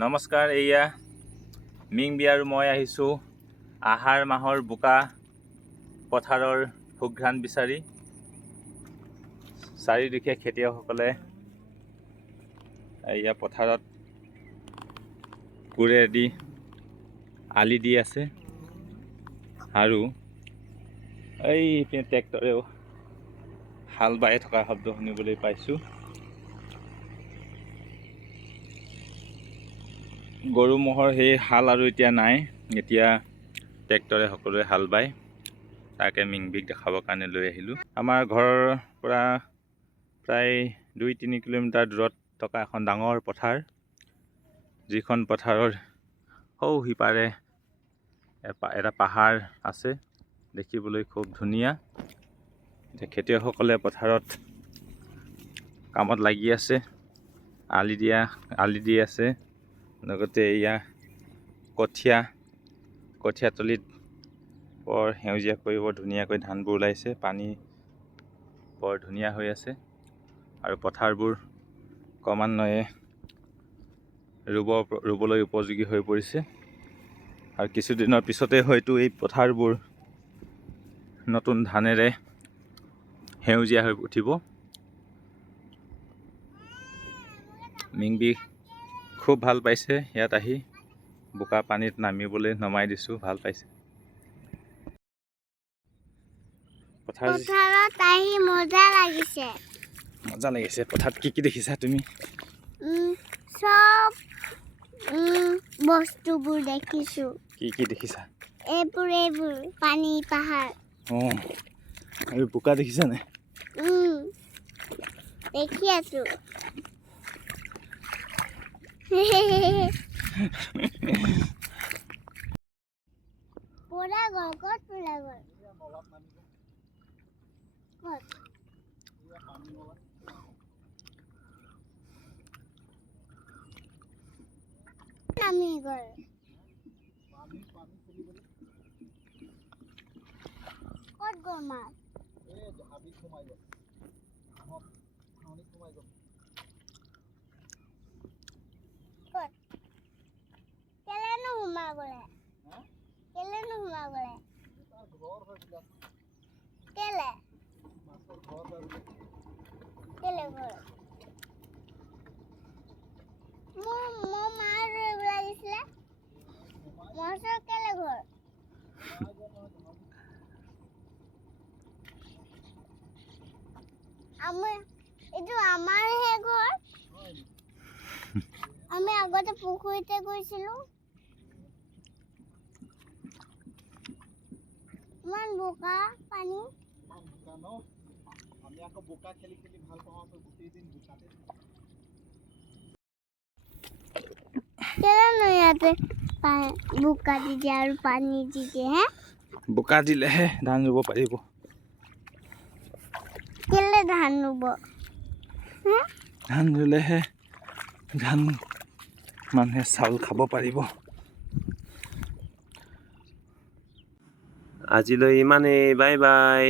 নমস্কাৰ, এয়া মিংবি আৰু মই আহিছোঁ আহাৰ মাহৰ বোকা পথাৰৰ সুঘ্ৰাণ বিচাৰি। চাৰিওদিশে খেতিয়কসকলে এয়া পথাৰত কোৰেদি আলি দি আছে আৰু এই ট্ৰেক্টৰেও হাল বাই থকা শব্দ শুনিবলৈ পাইছোঁ। গৰু ম'হৰ সেই হাল আৰু এতিয়া নাই, এতিয়া ট্ৰেক্টৰে সকলোৱে হাল বায়। তাকে মিংবিক দেখাবৰ কাৰণে লৈ আহিলোঁ। আমাৰ ঘৰৰ পৰা প্ৰায় 2-3 কিলোমিটাৰ দূৰত থকা এখন ডাঙৰ পথাৰ, যিখন পথাৰৰ সৌ সিপাৰে এটা পাহাৰ আছে, দেখিবলৈ খুব ধুনীয়া। এতিয়া খেতিয়কসকলে পথাৰত কামত লাগি আছে, আলি দি আছে। লগতে এয়া কঠীয়াতলিত বৰ সেউজীয়াকৈ বৰ ধুনীয়াকৈ ধানবোৰ ওলাইছে। পানী বৰ ধুনীয়া হৈ আছে আৰু পথাৰবোৰ ক্ৰমান্বয়ে ৰুবলৈ উপযোগী হৈ পৰিছে আৰু কিছুদিনৰ পিছতে হয়তো এই পথাৰবোৰ নতুন ধানেৰে সেউজীয়া হৈ উঠিব। মিংবি খুব ভাল পাইছে ইয়াত আহি, বোকা পানীত নমাই দিছোঁ, ভাল পাইছে। পথাৰত আহি মজা লাগিছে। পথাৰত কি দেখিছা তুমি? চব বস্তুবোৰ দেখিছোঁ। কি দেখিছা? এইবোৰ পানী, পাহাৰ। আৰু বোকা দেখিছা নাই? দেখি আছো। পৰা গ'ল, ক'ত পৰা গ'ল? ক'ত? নামি গ'ল। ক'ত গ'ল মাছ? ক'ত? কেলেনো সোমাবলে? কেলেনো সোমাবলে? কেলে? কেলে ঘৰ? মোৰ মাৰ ধৰিব লাগিছিলে। মাছৰ কেলে ঘৰ? এইটো আমাৰহে ঘৰ। আমি আগতে পুখুৰীতে গৈছিলো। ইমান বোকা পানী। আমি আকৌ বোকা খেলি ভাল পাওঁ, গোটেই দিন বোকাতে। কেলেনো ইয়াতে বোকা দি দিয়ে আৰু পানী দি দিয়ে, হে? বোকা দিলেহে ধান ৰুব পাৰিব। কেলে ধান ৰুব? ধান ৰুলেহে মানুহে চাউল খাব পাৰিব। আজিলৈ ইমানেই, বাই বাই।